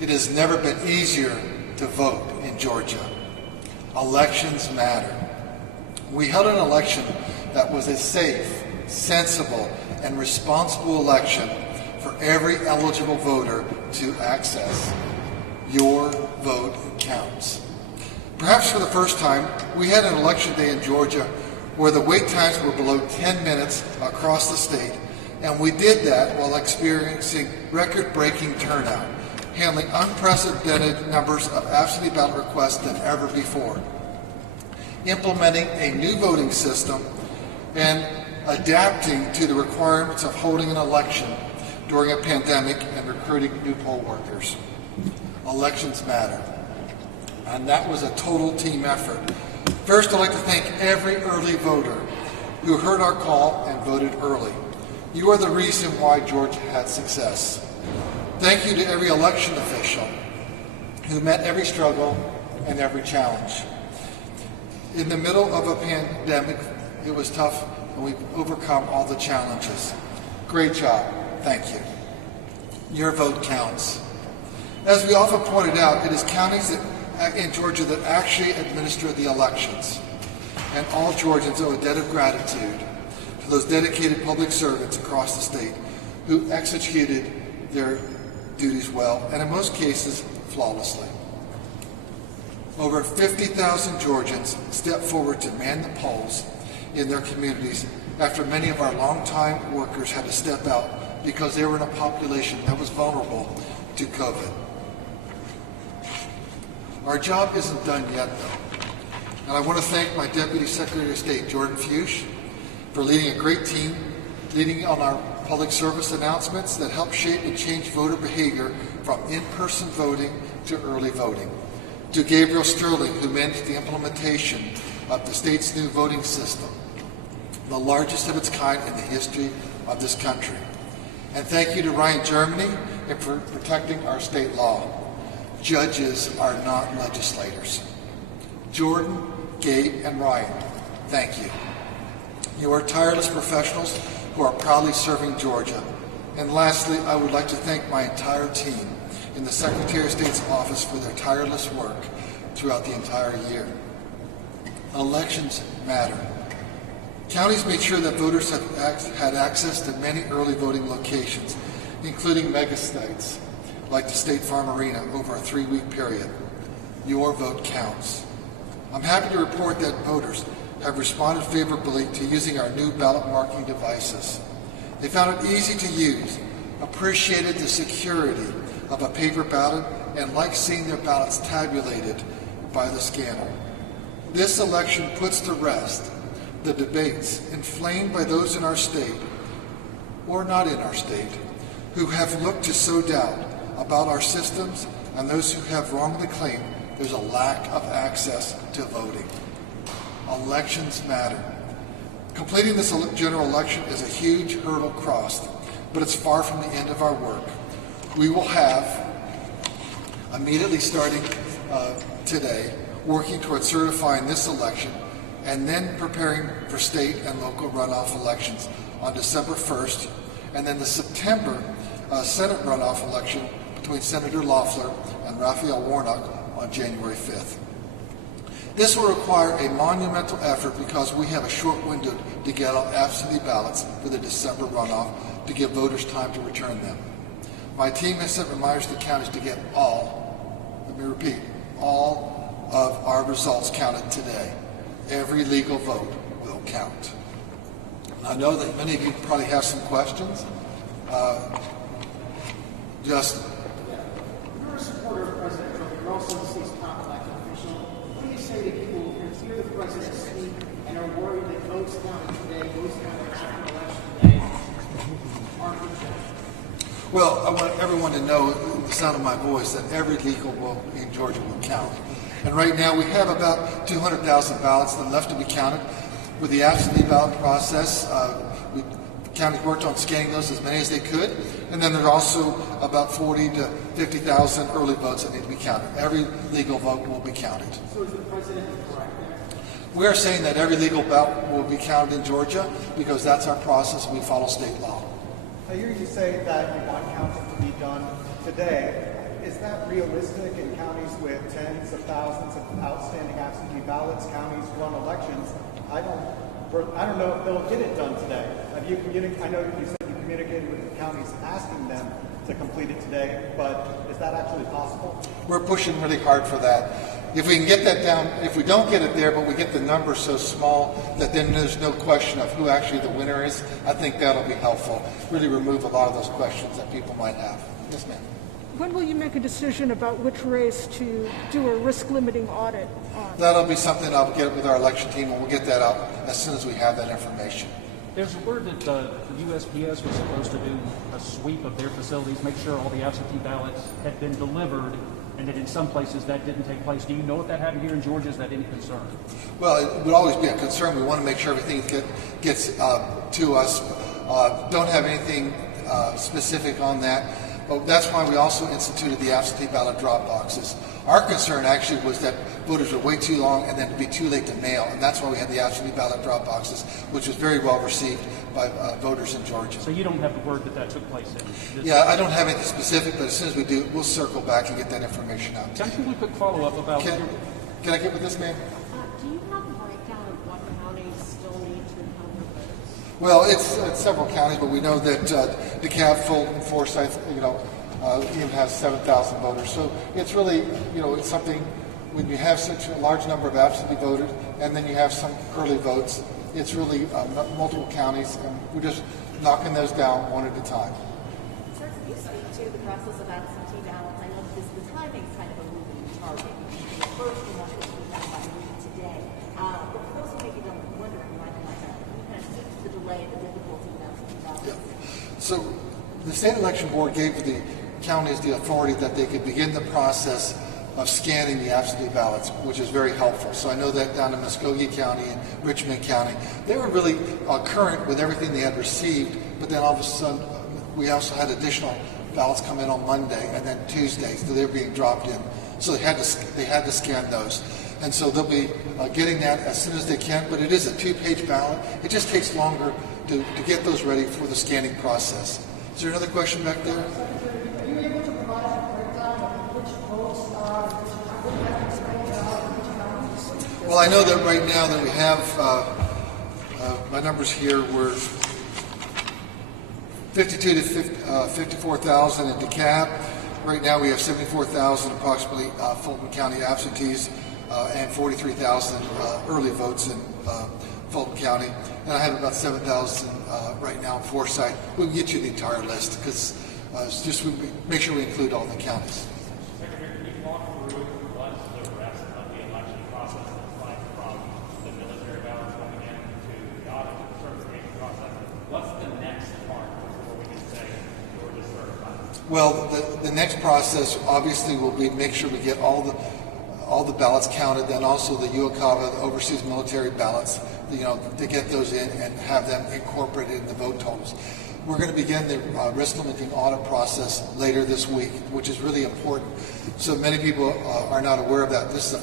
It has never been easier to vote in Georgia. Elections matter. We held an election that was a safe, sensible, and responsible election for every eligible voter to access. Your vote counts. Perhaps for the first time, we had an election day in Georgia where the wait times were below 10 minutes across the state, and we did that while experiencing record-breaking turnout, handling unprecedented numbers of absentee ballot requests than ever before, implementing a new voting system, and adapting to the requirements of holding an election during a pandemic and recruiting new poll workers. Elections matter, and that was a total team effort. First, I'd like to thank every early voter who heard our call and voted early. You are the reason why Georgia had success. Thank you to every election official who met every struggle and every challenge. In the middle of a pandemic, it was tough, and we've overcome all the challenges. Great job. Thank you. Your vote counts. As we often pointed out, it is counties in Georgia that actually administer the elections. And all Georgians owe a debt of gratitude to those dedicated public servants across the state who executed their duties well, and in most cases, flawlessly. Over 50,000 Georgians stepped forward to man the polls in their communities after many of our longtime workers had to step out because they were in a population that was vulnerable to COVID. Our job isn't done yet, though. And I want to thank my Deputy Secretary of State, Jordan Fuchs, for leading a great team, leading on our public service announcements that help shape and change voter behavior from in-person voting to early voting, to Gabriel Sterling, who managed the implementation of the state's new voting system, the largest of its kind in the history of this country. And thank you to Ryan Germany for protecting our state law. Judges are not legislators. Jordan, Gabe, and Ryan, thank you. You are tireless professionals who are proudly serving Georgia. And lastly, I would like to thank my entire team in the Secretary of State's office for their tireless work throughout the entire year. Elections matter. Counties made sure that voters had access to many early voting locations, including mega sites like the State Farm Arena over a 3-week period. Your vote counts. I'm happy to report that voters have responded favorably to using our new ballot marking devices. They found it easy to use, appreciated the security of a paper ballot, and liked seeing their ballots tabulated by the scanner. This election puts to rest the debates inflamed by those in our state, or not in our state, who have looked to sow doubt about our systems, and those who have wrongly claimed there's a lack of access to voting. Elections matter. Completing this general election is a huge hurdle crossed, but it's far from the end of our work. We will have, immediately starting today, working towards certifying this election and then preparing for state and local runoff elections on December 1st, and then the September Senate runoff election between Senator Loeffler and Raphael Warnock on January 5th. This will require a monumental effort because we have a short window to get out absentee ballots for the December runoff to give voters time to return them. My team has sent reminders to counties to get all, let me repeat, all of our results counted today. Every legal vote will count. I know that many of you probably have some questions. Justin. You're a supporter of President Trump. You're also the state's top elected official. What do you say to people who hear the president speak and are worried that votes counted today, votes counted after election day, aren't counted? Well, I want everyone to know, the sound of my voice, that every legal vote in Georgia will count. And right now we have about 200,000 ballots that are left to be counted. With the absentee ballot process, the county worked on scanning those as many as they could. And then there are also about 40 to 50,000 early votes that need to be counted. Every legal vote will be counted. So is the president correct there? We are saying that every legal ballot will be counted in Georgia because that's our process and we follow state law. I hear you say that you want counting to be done today. Is that real? realistic in counties with tens of thousands of outstanding absentee ballots, counties run elections. I don't know if they'll get it done today. Have you I know you said you communicated with the counties asking them to complete it today, but is that actually possible? We're pushing really hard for that. If we can get that down, if we don't get it there, but we get the number so small that then there's no question of who actually the winner is, I think that'll be helpful. Really remove a lot of those questions that people might have. Yes, ma'am. When will you make a decision about which race to do a risk-limiting audit on? That'll be something I'll get with our election team, and we'll get that out as soon as we have that information. There's a word that the USPS was supposed to do a sweep of their facilities, make sure all the absentee ballots had been delivered, and that in some places that didn't take place. Do you know if that happened here in Georgia? Is that any concern? Well, it would always be a concern. We want to make sure everything gets to us. Don't have anything specific on that. But that's why we also instituted the absentee ballot drop boxes. Our concern actually was that voters were way too long and then it'd be too late to mail, and that's why we had the absentee ballot drop boxes, which was very well received by voters in Georgia. So you don't have the word that took place in? Yeah, I don't have anything specific, but as soon as we do, we'll circle back and get that information out. Can I give you a quick follow-up about... Can I get with this, ma'am? Do you have a breakdown of what counties still need to encumber votes? Well, it's several counties, but we know that DeKalb, Fulton, Forsyth, even has 7,000 voters. So it's really, it's something, when you have such a large number of absentee voters and then you have some early votes, it's really multiple counties, and we're just knocking those down one at a time. Sir, can you speak to the process of absentee ballots? I know the timing's kind of a moving target. The first one was put out by noon today. But for those who maybe don't wondering why they might not, can you kind of speak to the delay and the difficulty of absentee ballots? Yeah. So the state election board gave the counties the authority that they could begin the process of scanning the absentee ballots, which is very helpful. So I know that down in Muskogee County and Richmond County, they were really current with everything they had received, but then all of a sudden we also had additional ballots come in on Monday and then Tuesday, so they're being dropped in. So they had to scan those. And so they'll be getting that as soon as they can, but it is a 2-page ballot. It just takes longer to get those ready for the scanning process. Is there another question back there? Are you able to provide a breakdown of which votes Well, I know that right now that we have, my numbers here were 52 to 54,000 in DeKalb. Right now we have 74,000 approximately Fulton County absentees and 43,000 early votes in Fulton County. And I have about 7,000 right now in Forsyth. We can get you the entire list because it's just we make sure we include all the counties. Secretary, can you walk through what's the rest of the election process looks like from the military ballots coming in to the audit to the certification process? What's the next part before we can say Georgia's certified? Well, the next process obviously will be make sure we get all the ballots counted, then also the UOCAVA, the overseas military ballots, to get those in and have them incorporated in the vote totals. We're going to begin the risk limiting audit process later this week, which is really important. So many people are not aware of that. This is the